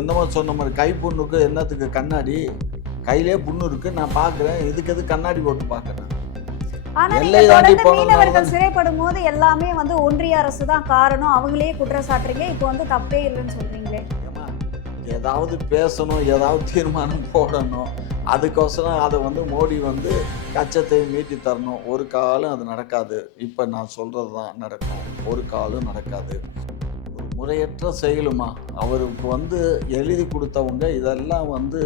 என்னமோ சொன்ன மாதிரி கை புண்ணுக்கு என்னத்துக்கு கண்ணாடி, கையிலே புண்ணு இருக்கு, நான் பார்க்குறேன், இதுக்கு எது கண்ணாடி போட்டு பார்க்குறேன்? ஆனா எல்லை நீங்க தாண்டி தொடர்ந்து மீனவர்கள் போனதுனால சிறைப்படும் போது எல்லாமே வந்து ஒன்றிய அரசு தான் காரணம், அவங்களே குற்றம் சாட்டுறீங்க, இப்போ வந்து தப்பே இல்லைன்னு சொல்றீங்களே. ஏம்மா, ஏதாவது பேசணும், ஏதாவது தீர்மானம் போடணும், அதுக்கோசரம் அதை வந்து மோடி வந்து கச்சத்தை மீட்டி தரணும். ஒரு காலம் அது நடக்காது. இப்போ நான் சொல்கிறது தான் நடக்கும். ஒரு காலம் நடக்காது. ஒரு முறையற்ற செயலுமா. அவருக்கு வந்து எழுதி கொடுத்தவங்க இதெல்லாம் வந்து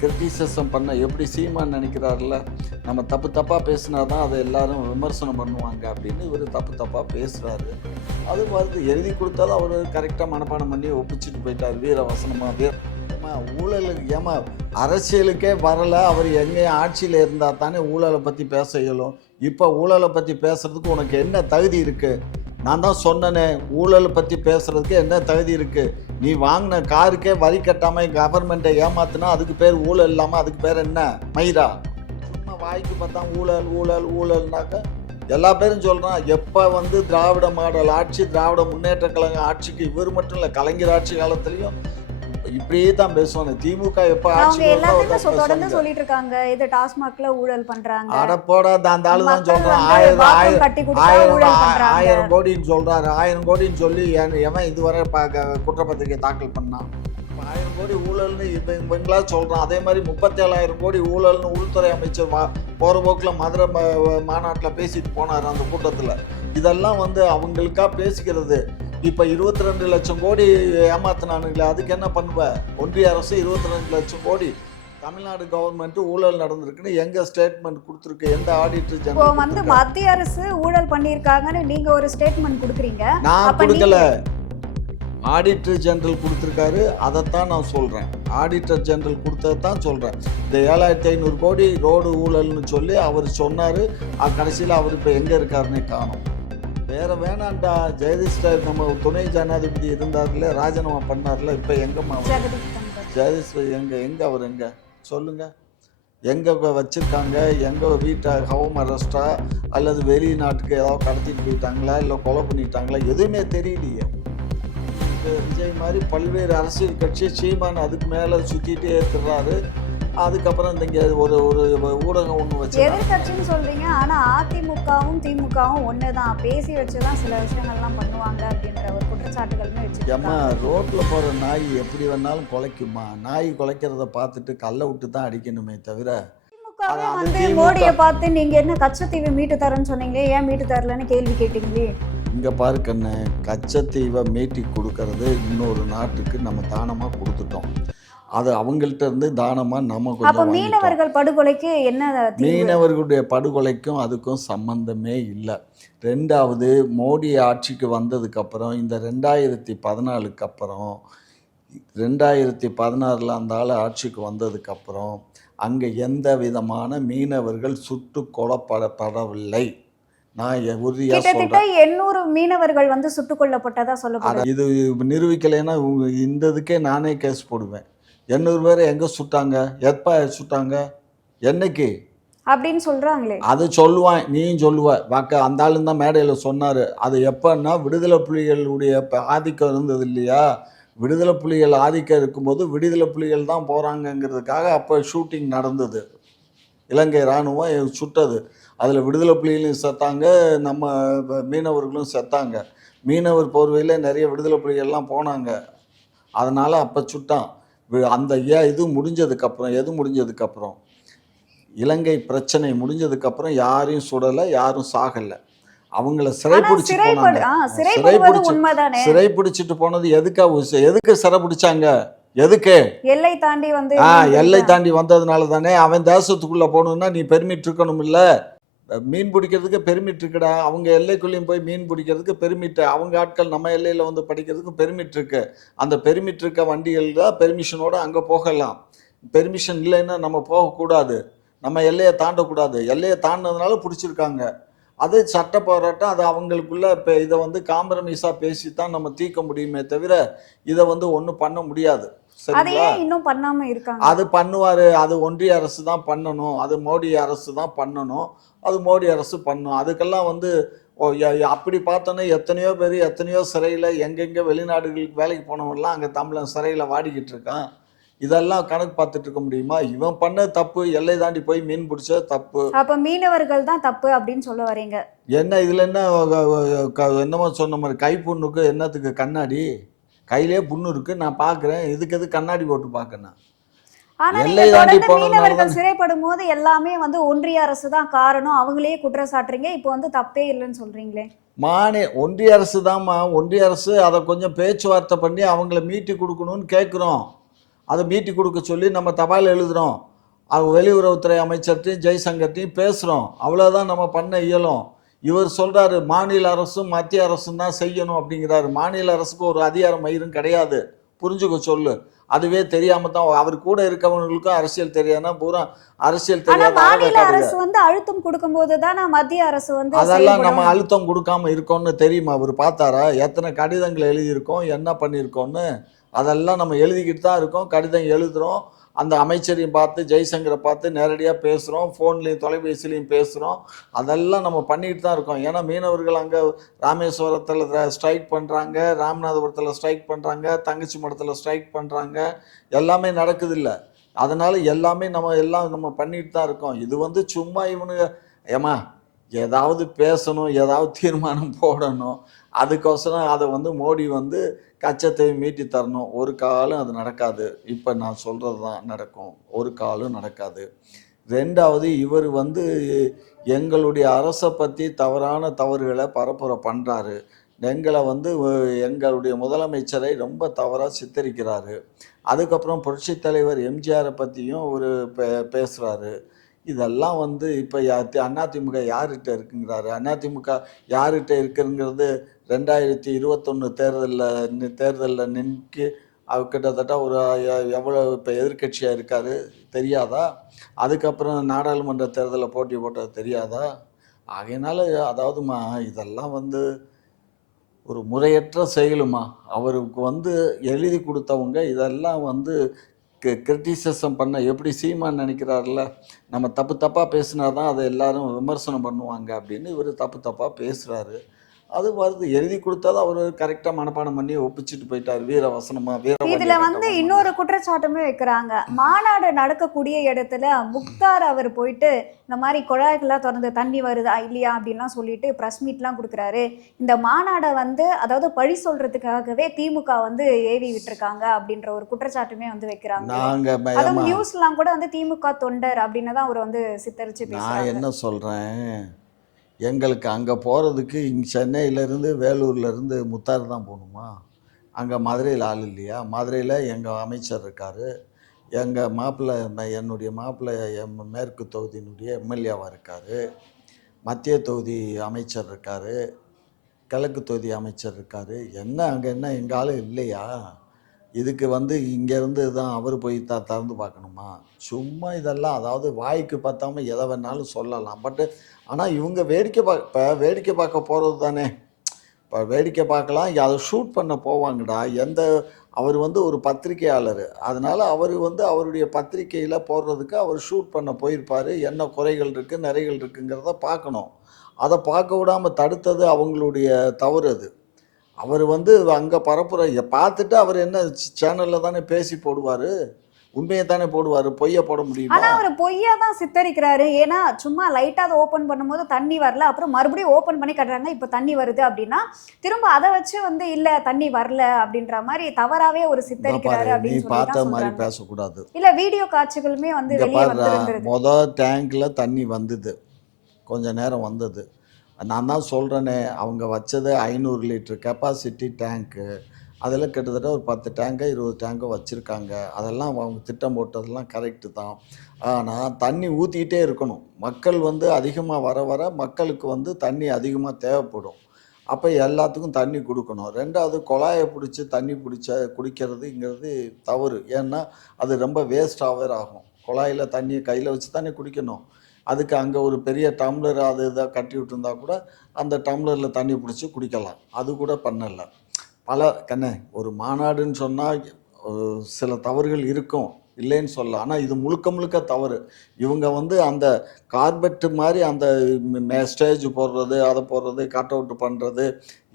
கிரிட்டிசிசம் பண்ண எப்படி சீமான் நினைக்கிறாருல, நம்ம தப்பு தப்பாக பேசினா தான் அதை எல்லாரும் விமர்சனம் பண்ணுவாங்க அப்படின்னு இவர் தப்பு தப்பாக பேசுகிறாரு. அது வந்து எழுதி கொடுத்தாலும் அவர் கரெக்டாக மனப்பாடம் பண்ணி ஒப்பிச்சுட்டு போயிட்டார். வீர வசனமாக ஊழலுக்கு ஏமா அரசியலுக்கே வரலை, அவர் எங்கேயும் ஆட்சியில் இருந்தால் தானே ஊழலை பற்றி பேச இயலும். இப்போ ஊழலை பற்றி பேசுகிறதுக்கு உனக்கு என்ன தகுதி இருக்குது? நான் தான் சொன்னேனே, ஊழலை பற்றி பேசுகிறதுக்கு என்ன தகுதி இருக்குது? நீ வாங்கின காருக்கே வரி கட்டாமல் கவர்மெண்ட்டை ஏமாத்தினா அதுக்கு பேர் ஊழல் இல்லாமல் அதுக்கு பேர் என்ன? மயிரா? சும்மா வாய்க்கு பார்த்தா ஊழல் ஊழல் ஊழல்னாக்க எல்லா பேரும் சொல்கிறான். எப்போ வந்து திராவிட மாடல் ஆட்சி, திராவிட முன்னேற்ற கழகம் ஆட்சிக்கு இவர் மட்டும் இல்லை, கலைஞர் ஆட்சி காலத்துலேயும் இப்படியே தான் பேசுவாங்க. திமுக எப்போ அவங்க எல்லாத்தையும் தொடர்ந்து சொல்லிட்டு இருக்காங்க, இது டாஸ்மாக்ல ஊழல் பண்றாங்க, அடப்போட அந்த ஆளு தான் சொல்றான். 1000 கோடின்னு சொல்றாரு. 1000 கோடின்னு சொல்லி எவன் இதுவரை குற்றப்பத்திரிகை தாக்கல் பண்ணான்? 1000 கோடி ஊழல்னு இவங்களா சொல்றான். அதே மாதிரி 37,000 கோடி ஊழல்னு உள்துறை அமைச்சர் போற போக்கில் மதுரை மாநாட்டில் பேசிட்டு போனார் அந்த கூட்டத்தில். இதெல்லாம் வந்து அவங்களுக்கா பேசிக்கிறது. இப்போ 22 லட்சம் கோடி ஏமாத்தினானுங்களே, அதுக்கு என்ன பண்ணுவ? ஒன்றிய அரசு 22 லட்சம் கோடி, தமிழ்நாடு கவர்மெண்ட் ஊழல் நடந்திருக்குன்னு எங்க ஸ்டேட்மெண்ட் கொடுத்துருக்கு? எந்த ஆடிட்டர் ஜெனரல் வந்து மத்திய அரசு ஊழல் பண்ணியிருக்காங்கன்னு நீங்க ஒரு ஸ்டேட்மெண்ட் கொடுக்குறீங்க? நான் கொடுக்கல, ஆடிட்டர் ஜெனரல் கொடுத்துருக்காரு. அதைத்தான் நான் சொல்கிறேன். ஆடிட்டர் ஜெனரல் கொடுத்ததை தான் சொல்கிறேன். இந்த 7500 கோடி ரோடு ஊழல்னு சொல்லி அவர் சொன்னார். கடைசியில் அவர் இப்போ எங்கே இருக்காருன்னே காணும். வேறு வேணாண்டா. ஜெகதீஷ் நம்ம துணை ஜனாதிபதி இருந்தார்ல, ராஜினாமா பண்ணார்ல, இப்போ எங்கம்மா ஜெகதீஷ் எங்கே அவர் எங்கே சொல்லுங்கள்? எங்கே வச்சுருக்காங்க? எங்கே வீட்டை ஹோம் அரெஸ்டா அல்லது வெளிநாட்டுக்கு ஏதாவது கடத்திட்டு போயிட்டாங்களா, இல்லை கொலை பண்ணிட்டாங்களா? எதுவுமே தெரியலையே. விஜய் மாதிரி பல்வேறு அரசியல் கட்சி சீமான் அதுக்கு மேலே சுற்றிட்டே ஏற்றுறாரு. அதுக்கப்புறம் இங்கே ஒரு ஊடகம் ஒன்று வச்சு எதிர்கட்சின்னு சொல்றீங்க, ஆனா அதிமுகவும் திமுகவும் ஒன்று தான், பேசி வச்சுதான் சில விஷயங்கள்லாம் பண்ணுவாங்க அப்படின்ற ஒரு குற்றச்சாட்டுகளுமே வச்சு. ஏம்மா, ரோட்டில் போகிற நாய் எப்படி வேணாலும் குலைக்குமா? நாய் குலைக்கிறத பார்த்துட்டு கல்லை விட்டு தான் அடிக்கணுமே தவிர. வந்து மோடியை பார்த்து நீங்க என்ன கச்சத்தீவை மீட்டு தரேன்னு சொன்னீங்க, ஏன் மீட்டு தரலன்னு கேள்வி கேட்டீங்களே. இங்கே பாரு கண்ணு, கச்சத்தீவை மீட்டி கொடுக்கறது இன்னொரு நாட்டுக்கு நம்ம தானமாக கொடுத்துட்டோம். அது அவங்கள்ட்ட இருந்து தானமாக நம்ம கொஞ்சம். மீனவர்கள் படுகொலைக்கு என்ன? மீனவர்களுடைய படுகொலைக்கும் அதுக்கும் சம்பந்தமே இல்லை. ரெண்டாவது, மோடி ஆட்சிக்கு வந்ததுக்கப்புறம் இந்த 2014க்கு அப்புறம் 2016 அந்த ஆள் ஆட்சிக்கு வந்ததுக்கப்புறம் அங்கே எந்த விதமான மீனவர்கள் சுட்டு கொல்லப்படவில்லை. நான் உறுதியாக சொல்றேன். 800 மீனவர்கள் வந்து சுட்டுக் கொல்லப்பட்டதா சொல்லப்படுது. இது நிரூபிக்கலைன்னா இந்த இதுக்கே நானே கேஸ் போடுவேன். 800 பேர் எங்கே சுட்டாங்க? எப்போ சுட்டாங்க? என்னைக்கு அப்படின்னு சொல்கிறாங்களே. அது சொல்லுவான், நீயும் சொல்லுவ. அந்த ஆளுன்னு தான் மேடையில் சொன்னார். அது எப்போன்னா விடுதலை புலிகளுடைய ஆதிக்கம் இருந்தது இல்லையா? விடுதலை புலிகள் ஆதிக்கம் இருக்கும்போது விடுதலை புலிகள் தான் போகிறாங்கங்கிறதுக்காக அப்போ ஷூட்டிங் நடந்தது. இலங்கை இராணுவம் சுட்டது. அதில் விடுதலை புலிகளையும் செத்தாங்க, நம்ம மீனவர்களும் செத்தாங்க. மீனவர் போர்வையில் நிறைய விடுதலை புலிகள்லாம் போனாங்க. அதனால் அப்போ சுட்டான். அந்த இது முடிஞ்சதுக்கப்புறம் இலங்கை பிரச்சனை முடிஞ்சதுக்கப்புறம் யாரையும் சுடலை, யாரும் சாகலை. அவங்கள சிறைப்பிடிச்சு போனாங்க. சிறைப்பிடிச்சிட்டு போனது எதுக்கு சிறைப்பிடிச்சாங்க? எதுக்கு? எல்லை தாண்டி வந்து எல்லை தாண்டி வந்ததுனால தானே. அவன் தேசத்துக்குள்ளே போகணுன்னா நீ பெர்மிட் இருக்கணும் இல்லை? மீன் பிடிக்கிறதுக்கு பெர்மிட் இருக்குடா. அவங்க எல்லைக்குள்ளேயும் போய் மீன் பிடிக்கிறதுக்கு பெர்மிட், அவங்க ஆட்கள் நம்ம எல்லையில் வந்து படிக்கிறதுக்கு பெர்மிட் இருக்கு. அந்த பெர்மிட் இருக்க வண்டிகள் தான் பெர்மிஷனோடு அங்கே போகலாம். பெர்மிஷன் இல்லைன்னா நம்ம போகக்கூடாது, நம்ம எல்லையை தாண்டக்கூடாது. எல்லையை தாண்டினதுனால பிடிச்சிருக்காங்க. அது சட்ட போராட்டம். அது அவங்களுக்குள்ள இப்போ இதை வந்து காம்ப்ரமைஸாக பேசி தான் நம்ம தீர்க்க முடியுமே தவிர இதை வந்து ஒன்றும் பண்ண முடியாது. சரிங்களா? இன்னும் பண்ணாமல் இருக்காங்க. அது பண்ணுவார். அது ஒன்றிய அரசு தான் பண்ணணும், அது மோடி அரசு தான் பண்ணணும். அது மோடி அரசு பண்ணும். அதுக்கெல்லாம் வந்து அப்படி பார்த்தோன்னா எத்தனையோ பேர் எத்தனையோ சிறையில் எங்கெங்கே வெளிநாடுகளுக்கு வேலைக்கு போனவங்கலாம் அங்கே தமிழன் சிறையில் வாடிக்கிட்டு இருக்கான். இதெல்லாம் கணக்கு பார்த்துட்டு இருக்க முடியுமா? இவன் பண்ண தப்பு, எல்லை தாண்டி போய் மீன் பிடிச்ச தப்பு. அப்ப மீனவர்கள் தான் தப்பு அப்படின்னு சொல்ல வரீங்க. என்ன இதில் என்ன என்னமோ சொன்ன மாதிரி கைப்புண்ணுக்கு என்னத்துக்கு கண்ணாடி? கையிலே புண்ணு இருக்குது, நான் பார்க்குறேன், இதுக்கு எது கண்ணாடி போட்டு பார்க்கணும்? ஆனா நீங்க எல்லை தாண்டி தொடர்ந்து போனதுனால மீனவர்கள் தான் சிறைப்படும் போது எல்லாமே வந்து ஒன்றிய அரசு தான் காரணம், அவங்களே குற்றம் சாட்டுறீங்க. இப்போ வந்து தப்பே இல்லைன்னு சொல்றீங்களே. ஒன்றிய அரசு தான்மா. ஒன்றிய அரசு அதை கொஞ்சம் பேச்சுவார்த்தை பண்ணி அவங்கள மீட்டி கொடுக்கணும்னு கேட்குறோம். அதை மீட்டி கொடுக்க சொல்லி நம்ம தபால் எழுதுகிறோம். அவங்க வெளியுறவுத்துறை அமைச்சர்கிட்டையும் ஜெய்சங்கர்ட்டையும் பேசுகிறோம். அவ்வளோதான் நம்ம பண்ண இயலும். இவர் சொல்கிறாரு மாநில அரசும் மத்திய அரசும் தான் செய்யணும் அப்படிங்கிறாரு. மாநில அரசுக்கு ஒரு அதிகார மயிரும் கிடையாது, புரிஞ்சுக்க சொல்லு. அதுவே தெரியாம தான் அவர் கூட இருக்கவங்களுக்கும் அரசியல் தெரியாதுன்னா பூரா அரசியல் ஆனா தெரியாத மாநில அரசு வந்து அழுத்தம் கொடுக்கும்போது தானே மத்திய அரசு வந்து அதெல்லாம் நம்ம செயல்படணும். அழுத்தம் கொடுக்காம இருக்கோம்னு தெரியுமா? அவர் பார்த்தாரா எத்தனை கடிதங்கள் எழுதியிருக்கோம், என்ன பண்ணியிருக்கோம்னு? அதெல்லாம் நம்ம எழுதிக்கிட்டு தான் இருக்கோம், கடிதம் எழுதுகிறோம். அந்த அமைச்சரையும் பார்த்து ஜெய்சங்கரை பார்த்து நேரடியாக பேசுகிறோம், ஃபோன்லேயும் தொலைபேசிலையும் பேசுகிறோம். அதெல்லாம் நம்ம பண்ணிட்டு தான் இருக்கோம். ஏன்னா மீனவர்கள் அங்கே ராமேஸ்வரத்தில் ஸ்ட்ரைக் பண்ணுறாங்க, ராமநாதபுரத்தில் ஸ்ட்ரைக் பண்ணுறாங்க, தங்கச்சி மடத்தில் ஸ்ட்ரைக் பண்ணுறாங்க, எல்லாமே நடக்குதில்ல. அதனால் எல்லாமே எல்லாம் நம்ம பண்ணிட்டு தான் இருக்கோம். இது வந்து சும்மா இவனுங்க ஏமா ஏதாவது பேசணும், ஏதாவது தீர்மானம் போடணும், அதுக்கோசரம் அதை வந்து மோடி வந்து கச்சத்தை மீட்டி தரணும். ஒரு காலம் அது நடக்காது. இப்போ நான் சொல்கிறது தான் நடக்கும், ஒரு காலம் நடக்காது. ரெண்டாவது இவர் வந்து எங்களுடைய அரசை பற்றி தவறான தவறுகளை பரப்புரை பண்ணுறாரு. எங்களை வந்து எங்களுடைய முதலமைச்சரை ரொம்ப தவறாக சித்தரிக்கிறாரு. அதுக்கப்புறம் புரட்சித் தலைவர் எம்ஜிஆரை பற்றியும் ஒரு பேசுகிறாரு. இதெல்லாம் வந்து இப்போ அதிமுக யார்கிட்ட இருக்குங்கிறாரு? அதிமுக யார்கிட்ட இருக்குங்கிறது 2021 தேர்தலில் நின்று அவர் கிட்டத்தட்ட ஒரு எவ்வளோ இப்போ எதிர்க்கட்சியாக இருக்கார் தெரியாதா? அதுக்கப்புறம் நாடாளுமன்ற தேர்தலில் போட்டி போட்டது தெரியாதா? ஆகையினால அதாவதுமா இதெல்லாம் வந்து ஒரு முறையற்ற செயலுமா. அவருக்கு வந்து எழுதி கொடுத்தவங்க இதெல்லாம் வந்து கிரிட்டிசிசம் பண்ண எப்படி சீமான் நினைக்கிறாருல்ல, நம்ம தப்பு தப்பாக பேசினா தான் அதை எல்லாரும் விமர்சனம் பண்ணுவாங்க அப்படின்னு இவர் தப்பு தப்பாக பேசுகிறாரு. அது வருது, எழுதி கொடுத்தா அவர் கரெக்டாக மனப்பாடம் பண்ணி ஒப்பிச்சுட்டு போயிட்டார். வீர வசனமா இதுல வந்து இன்னொரு குற்றச்சாட்டுமே வைக்கிறாங்க. மாநாடு நடக்கக்கூடிய இடத்துல முக்தார் அவர் போயிட்டு இந்த மாதிரி குழாய்கள்லாம் திறந்து தண்ணி வருதா இல்லையா அப்படின்லாம் சொல்லிட்டு ப்ரெஸ் மீட்லாம் கொடுக்குறாரு. இந்த மாநாடை வந்து அதாவது பழி சொல்றதுக்காகவே திமுக வந்து ஏவி விட்டுருக்காங்க அப்படின்ற ஒரு குற்றச்சாட்டுமே வந்து வைக்கிறாங்க. அதுவும் நியூஸ்லாம் கூட வந்து திமுக தொண்டர் அப்படின்னு தான் அவர் வந்து சித்தரிச்சு நான் பேசுறாங்க. என்ன சொல்கிறேன், எங்களுக்கு அங்கே போகிறதுக்கு இங்கே சென்னையிலேருந்து வேலூர்லேருந்து முத்தார் தான் போகணுமா? அங்கே மதுரையில் ஆள் இல்லையா? மதுரையில் எங்கள் அமைச்சர் இருக்கார். எங்கள் மாப்பிள்ளை என்னுடைய மாப்பிள்ளை மேற்கு தொகுதியினுடைய எம்எல்ஏவாக இருக்கார். மத்திய தொகுதி அமைச்சர் இருக்கார். கிழக்கு தொகுதி அமைச்சர் இருக்கார். என்ன அங்கே என்ன எங்கள் ஆள் இல்லையா? இதுக்கு வந்து இங்கேருந்து தான் அவர் போய் திறந்து பார்க்கணுமா? சும்மா இதெல்லாம் அதாவது வாய்க்கு பார்த்தாம எதை வேணாலும் சொல்லலாம். பட்டு ஆனால் இவங்க வேடிக்கை பார்க்க போகிறது தானே. இப்போ வேடிக்கை பார்க்கலாம், அதை ஷூட் பண்ண போவாங்கடா. அவர் வந்து ஒரு பத்திரிகையாளர், அதனால் அவர் வந்து அவருடைய பத்திரிகையில் போடுறதுக்கு அவர் ஷூட் பண்ண போயிருப்பார். என்ன குறைகள் இருக்குது நிறைகள் இருக்குங்கிறத பார்க்கணும். அதை பார்க்க விடாமல் தடுத்தது அவங்களுடைய தவறு. அது அவர் வந்து அங்கே பரப்புரை பார்த்துட்டு அவர் என்ன சேனலில் தானே பேசி போடுவார், உண்மையை தானே போடுவார், பொய்யை போட முடியுமா? ஆனா அவர் பொய்யா தான் சித்தரிக்கிறாரு. ஏன்னா சும்மா லைட்டா அதை ஓபன் பண்ணும்போது தண்ணி வரல, அப்புறம் மறுபடியும் ஓபன் பண்ணி கட்டுறாங்க, இப்போ தண்ணி வருது அப்படின்னா திரும்ப அதை வச்சு வந்து இல்ல தண்ணி வரல அப்படின்ற மாதிரி தவறாவே ஒரு சித்தரிக்கிறாரு நீ அப்படின்னு சொல்லி பார்த்த தான் மாதிரி சொல்றாங்க. பேசக்கூடாது. இல்ல வீடியோ காட்சிகளுமே வந்து இங்கே வெளியே பாரு, வந்து மொதல் டேங்கில் தண்ணி வந்தது, கொஞ்ச நேரம் வந்தது. நான் தான் சொல்கிறேனே, அவங்க வச்சது 500 லிட்டர் கெப்பாசிட்டி டேங்க்கு. அதில் கிட்டத்தட்ட ஒரு 10 டேங்கோ 20 டேங்கோ வச்சுருக்காங்க. அதெல்லாம் அவங்க திட்டம் போட்டதெல்லாம் கரெக்டு தான். ஆனால் தண்ணி ஊற்றிக்கிட்டே இருக்கணும். மக்கள் வந்து அதிகமாக வர வர மக்களுக்கு வந்து தண்ணி அதிகமாக தேவைப்படும். அப்போ எல்லாத்துக்கும் தண்ணி கொடுக்கணும். ரெண்டாவது குழாயை பிடிச்சி தண்ணி குடிக்கிறதுங்கிறது தவறு. ஏன்னா அது ரொம்ப வேஸ்டாகவே ஆகும். குழாயில் தண்ணியை கையில் வச்சு தானே குடிக்கணும். அதுக்கு அங்கே ஒரு பெரிய டம்ளர் அது இதாக கட்டி விட்டுருந்தா கூட அந்த டம்ளரில் தண்ணி பிடிச்சி குடிக்கலாம். அது கூட பண்ணலை. ஒரு மாநாடுன்னு சொன்னால் சில தவறுகள் இருக்கும். இல்லைன்னு சொல்லலாம். ஆனால் இது முழுக்க முழுக்க தவறு. இவங்க வந்து அந்த கார்பெட் மாதிரி அந்த ஸ்டேஜ் போடுறது, அதை போடுறது, கட் அவுட் பண்ணுறது,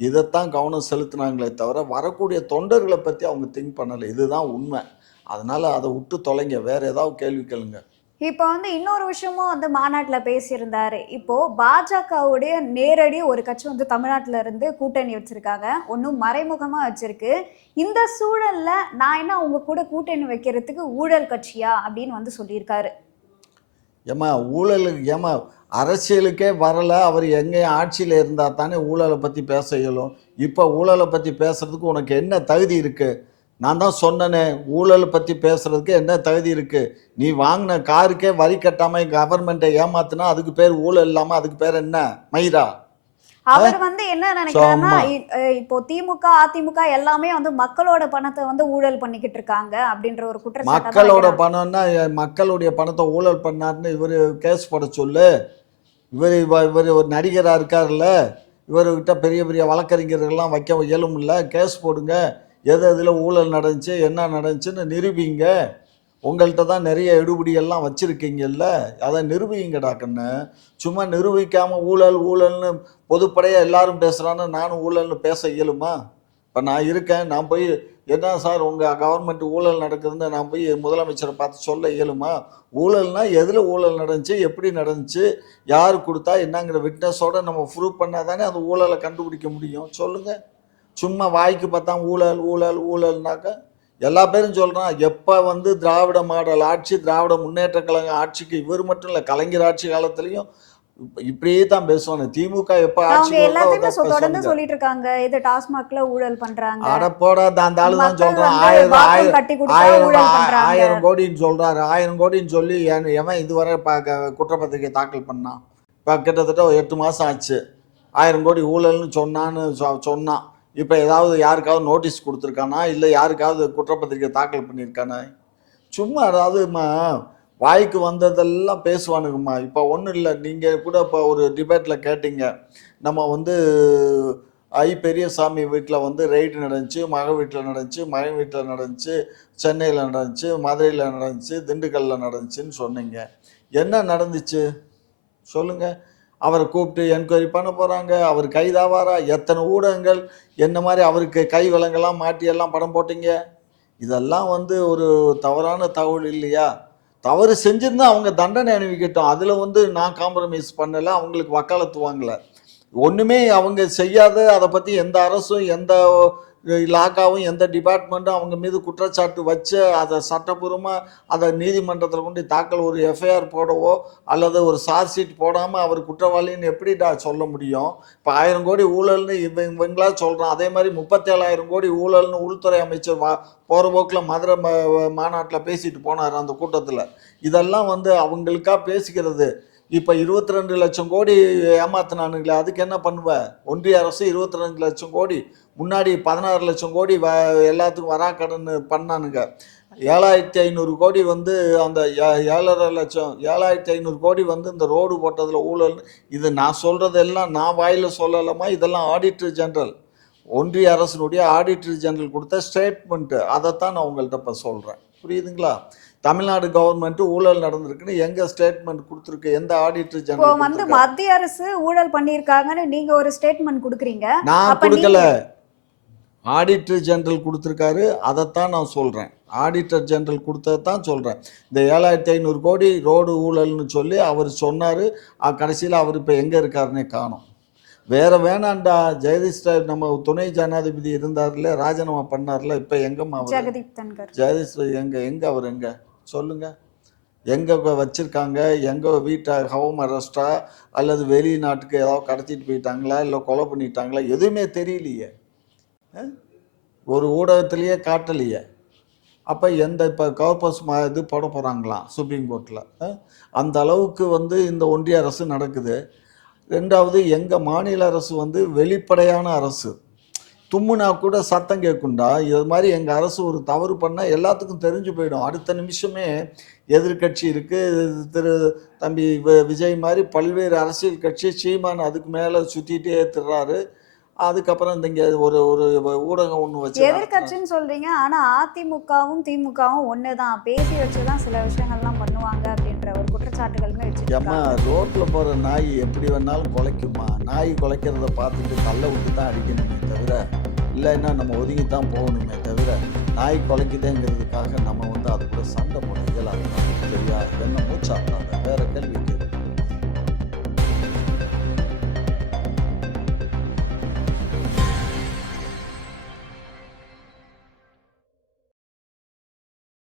இதைத்தான் கவனம் செலுத்துனாங்களே தவிர வரக்கூடிய தொண்டர்களை பற்றி அவங்க திங்க் பண்ணலை. இதுதான் உண்மை. அதனால அதை விட்டு தொலைங்க. வேற ஏதாவது கேள்வி கேளுங்க. இப்போ வந்து இன்னொரு விஷயமும் வந்து மாநாட்டுல பேசியிருந்தாரு. இப்போ பாஜகவுடைய நேரடி ஒரு கட்சி வந்து தமிழ்நாட்டுல இருந்து கூட்டணி வச்சிருக்காங்க. ஒண்ணும் மறைமுகமா வச்சிருக்கு. இந்த சூழல்ல நான் என்ன உங்க கூட கூட்டணி வைக்கிறதுக்கு ஊழல் கட்சியா அப்படின்னு வந்து சொல்லியிருக்காரு. ஏம்மா ஊழலுக்கு ஏம்மா அரசியலுக்கே வரல, அவர் எங்கேயும் ஆட்சியில் இருந்தால் தானே ஊழலை பற்றி பேச இயலும். இப்போ ஊழலை பற்றி பேசுறதுக்கு உனக்கு என்ன தகுதி இருக்கு? நான் தான் சொன்னனே, ஊழலை பற்றி பேசுறதுக்கு என்ன தகுதி இருக்கு? நீ வாங்கின காருக்கே வரி கட்டாம கவர்மெண்ட்டை ஏமாத்துனா அதுக்கு பேர் ஊழல் இல்லாம அதுக்கு பேர் என்ன? மயிரா? அவர் வந்து என்ன நினைக்கிறாருன்னா, சும்மா இப்போ திமுக, அதிமுக எல்லாமே வந்து மக்களோட பணத்தை வந்து ஊழல் பண்ணிக்கிட்டு இருக்காங்க அப்படின்ற ஒரு குற்றச்சாட்டை தான் மக்களோட வைக்கிறாங்க. பணம்னா மக்களுடைய பணத்தை ஊழல் பண்ணாருன்னு இவர் கேஸ் போட சொல்லு. இவர் ஒரு நடிகராக இருக்கார்ல, இவர்கிட்ட பெரிய பெரிய வழக்கறிஞர்கள்லாம் வைக்க இயலும்ல, கேஸ் போடுங்க. எது எதில் ஊழல் நடந்துச்சு, என்ன நடந்துச்சுன்னு நிரூபிங்க. உங்கள்கிட்ட தான் நிறைய எடுபிடியெல்லாம் வச்சுருக்கீங்கல்ல, அதை நிரூபிங்கடா கண்ணு. சும்மா நிரூபிக்காமல் ஊழல் ஊழல்னு பொதுப்படையாக எல்லாரும் பேசுகிறான்னு நானும் ஊழல்னு பேச இயலுமா? இப்போ நான் இருக்கேன், நான் போய் என்ன சார் உங்கள் கவர்மெண்ட் ஊழல் நடக்குதுன்னு நான் போய் முதலமைச்சரை பார்த்து சொல்ல இயலுமா? ஊழல்னா எதில் ஊழல் நடந்துச்சு, எப்படி நடந்துச்சு, யார் கொடுத்தா என்னங்கிற விட்னஸோடு நம்ம ப்ரூவ் பண்ணால் தானே அந்த ஊழலை கண்டுபிடிக்க முடியும். சொல்லுங்கள். சும்மா வாய்க்கு பார்த்தா ஊழல் ஊழல் ஊழல்னாக்க எல்லா பேரும் சொல்கிறான். எப்போ வந்து திராவிட மாடல் ஆட்சி, திராவிட முன்னேற்ற கழகம் ஆட்சிக்கு இவர் மட்டும் இல்லை, கலைஞர் ஆட்சி காலத்துலேயும் இப்படியே தான் பேசுவாங்க. திமுக எப்போ அவங்க ஆட்சிக்கு வருதோ எல்லாத்தையுமே அதான் தொடர்ந்து பேசுவாங்க. சொல்லிட்டு இருக்காங்க. இது டாஸ்மாக்ல ஊழல் பண்றாங்க, அடப்போடா, அந்த ஆளு தான் மக்கள் சொல்கிறான். வந்து ஆயிரம் பாத்ரூம் ஆயிரம் கட்டி கொடுத்தா ஆயிரம் ஊழல் பண்றாங்க. 1000 கோடின்னு சொல்கிறாரு. 1000 கோடின்னு சொல்லி எவன் இதுவரை குற்றப்பத்திரிகை தாக்கல் பண்ணான்? இப்போ கிட்டத்தட்ட 8 மாதம் ஆச்சு. 1000 கோடி ஊழல்னு சொன்னான்னு சொன்னான். இப்போ ஏதாவது யாருக்காவது நோட்டீஸ் கொடுத்துருக்கானா, இல்லை யாருக்காவது குற்றப்பத்திரிக்கை தாக்கல் பண்ணியிருக்கானா? சும்மா அதாவதுமா வாய்க்கு வந்ததெல்லாம் பேசுவானுங்கம்மா. இப்போ ஒன்றும் இல்லை, நீங்கள் கூட இப்போ ஒரு டிபேட்டில் கேட்டீங்க, நம்ம வந்து பெரியசாமி வீட்டில் வந்து ரெய்டு நடந்துச்சு, மக வீட்டில் நடந்துச்சு, மகன் வீட்டில் நடந்துச்சு, சென்னையில் நடந்துச்சு, மதுரையில் நடந்துச்சு, திண்டுக்கல்லில் நடந்துச்சுன்னு சொன்னீங்க. என்ன நடந்துச்சு சொல்லுங்கள். அவரை கூப்பிட்டு என்கொயரி பண்ண போகிறாங்க, அவர் கைதாவாரா? எத்தனை ஊடகங்கள் என்ன மாதிரி அவருக்கு கை விலங்கெல்லாம் மாட்டியெல்லாம் படம் போட்டீங்க. இதெல்லாம் வந்து ஒரு தவறான தகவல் இல்லையா? தவறு செஞ்சுருந்தா அவங்க தண்டனை அனுபவிக்கட்டும். அதில் வந்து நான் காம்ப்ரமைஸ் பண்ணலை, அவங்களுக்கு வக்காலத்து வாங்கலை. ஒன்றுமே அவங்க செய்யாத, அதை பற்றி எந்த அரசும் எந்த இலாக்காவும் எந்த டிபார்ட்மெண்ட்டும் அவங்க மீது குற்றச்சாட்டு வச்சு அதை சட்டப்பூர்வமாக அதை நீதிமன்றத்தில் கொண்டு தாக்கல் ஒரு எஃப்ஐஆர் போடவோ அல்லது ஒரு சார்ஜ் ஷீட் போடாமல் அவர் குற்றவாளின்னு எப்படிடா சொல்ல முடியும்? இப்போ 1000 கோடி ஊழல்னு இவங்களா சொல்கிறான். அதே மாதிரி 37,000 கோடி ஊழல்னு உள்துறை அமைச்சர் போகிற போக்கில் மதுரை மாநாட்டில் பேசிட்டு போனார் அந்த கூட்டத்தில். இதெல்லாம் வந்து அவங்களுக்கா பேசிக்கிறது. இப்போ 22 லட்சம் கோடி ஏமாத்தினானுங்களே, அதுக்கு என்ன பண்ணுவ? ஒன்றிய அரசு 22 லட்சம் கோடி, முன்னாடி 16 லட்சம் கோடி எல்லாத்துக்கும் வராக்கடன் பண்ணானுங்க. 7,500 கோடி வந்து அந்த 7,500 கோடி வந்து இந்த ரோடு போட்டதில் ஊழல். இது நான் சொல்கிறதெல்லாம் நான் வாயில் சொல்லலாமா? இதெல்லாம் ஆடிட்டர் ஜெனரல், ஒன்றிய அரசினுடைய ஆடிட்டர் ஜெனரல் கொடுத்த ஸ்டேட்மெண்ட்டு. அதைத்தான் நான் உங்கள்கிட்ட இப்போ சொல்கிறேன். புரியுதுங்களா? தமிழ்நாடு கவர்மெண்ட் ஊழல் நடந்திருக்குன்னு எங்க ஸ்டேட்மெண்ட் கொடுத்துருக்கு? எந்த ஆடிட்டர் இப்போ ஜெனரல் வந்து கொடுத்துருக்காரு? மத்திய அரசு ஊழல் பண்ணியிருக்காங்கன்னு நீங்க ஒரு ஸ்டேட்மெண்ட் கொடுக்குறீங்க. நான் அப்ப கொடுக்கல, நீங்க ஆடிட்டர் ஜெனரல் கொடுத்துருக்காரு. அதைத்தான் நான் சொல்கிறேன். ஆடிட்டர் ஜெனரல் கொடுத்ததை தான் சொல்கிறேன். இந்த 7,500 கோடி ரோடு ஊழல்னு சொல்லி அவர் சொன்னார். கடைசியில் அவர் இப்போ எங்கே இருக்காருன்னே காணோம். வேற வேணாண்டா. ஜெகதீஷ் நம்ம துணை ஜனாதிபதி இருந்தார்ல, ராஜினாமா பண்ணார்ல, இப்போ எங்கம்மா அவர்? ஜெகதீப் தன்கர் ஜெகதீஷ் எங்கே அவர் எங்கே சொல்லுங்க? எங்கே வச்சுருக்காங்க? எங்கே வீட்டை ஹோம் அரெஸ்டா அல்லது வெளிநாட்டுக்கு ஏதாவது கடத்திட்டு போயிட்டாங்களா, இல்லை கொலை பண்ணிட்டாங்களா? எதுவுமே தெரியலையே. ஒரு ஊடகத்திலேயே காட்டலையே. அப்போ இப்போ கார்பஸ் இது போட போகிறாங்களாம் சுப்ரீம் கோர்ட்டில். அந்த அளவுக்கு வந்து இந்த ஒன்றிய அரசு நடக்குது. ரெண்டாவது, எங்கள் மாநில அரசு வந்து வெளிப்படையான அரசு. தும்முனா கூட சத்தம் கேட்குண்டா. இது மாதிரி எங்கள் அரசு ஒரு தவறு பண்ணால் எல்லாத்துக்கும் தெரிஞ்சு போயிடும். அடுத்த நிமிஷமே எதிர்கட்சி இருக்குது, திரு தம்பி விஜய் மாதிரி பல்வேறு அரசியல் கட்சி, சீமான் அதுக்கு மேலே சுற்றிட்டே திர்றாரு. அதுக்கப்புறம் இங்க ஒரு ஒரு ஊடகம் ஒன்று வச்சு நடத்துனாங்க. எதிர்க்கட்சின்னு சொல்றீங்க, ஆனா அதிமுகவும் திமுகவும் ஒண்ணுதான். பேசி வச்சுதான் சில விஷயங்கள்லாம் பண்ணுவாங்க அப்படின்ற ஒரு குற்றச்சாட்டுகளுமே ஏம்மா, வச்சிருக்காங்க. ரோட்ல போற நாய் எப்படி வேணாலும் குலைக்குமா? நாய் குலைக்கிறத பார்த்துட்டு கல்லை விட்டு தான் அடிக்கணுமே தவிர, இல்லைன்னா நம்ம ஒதுங்கி தான் போகணுமே தவிர, நாய் குலைக்குதேங்கிறதுக்காக நம்ம வந்து அது கூட சண்டை போட இயலாது. சரியா? என்ன மூச்சாட்டாத, வேற கேள்வி கேளு.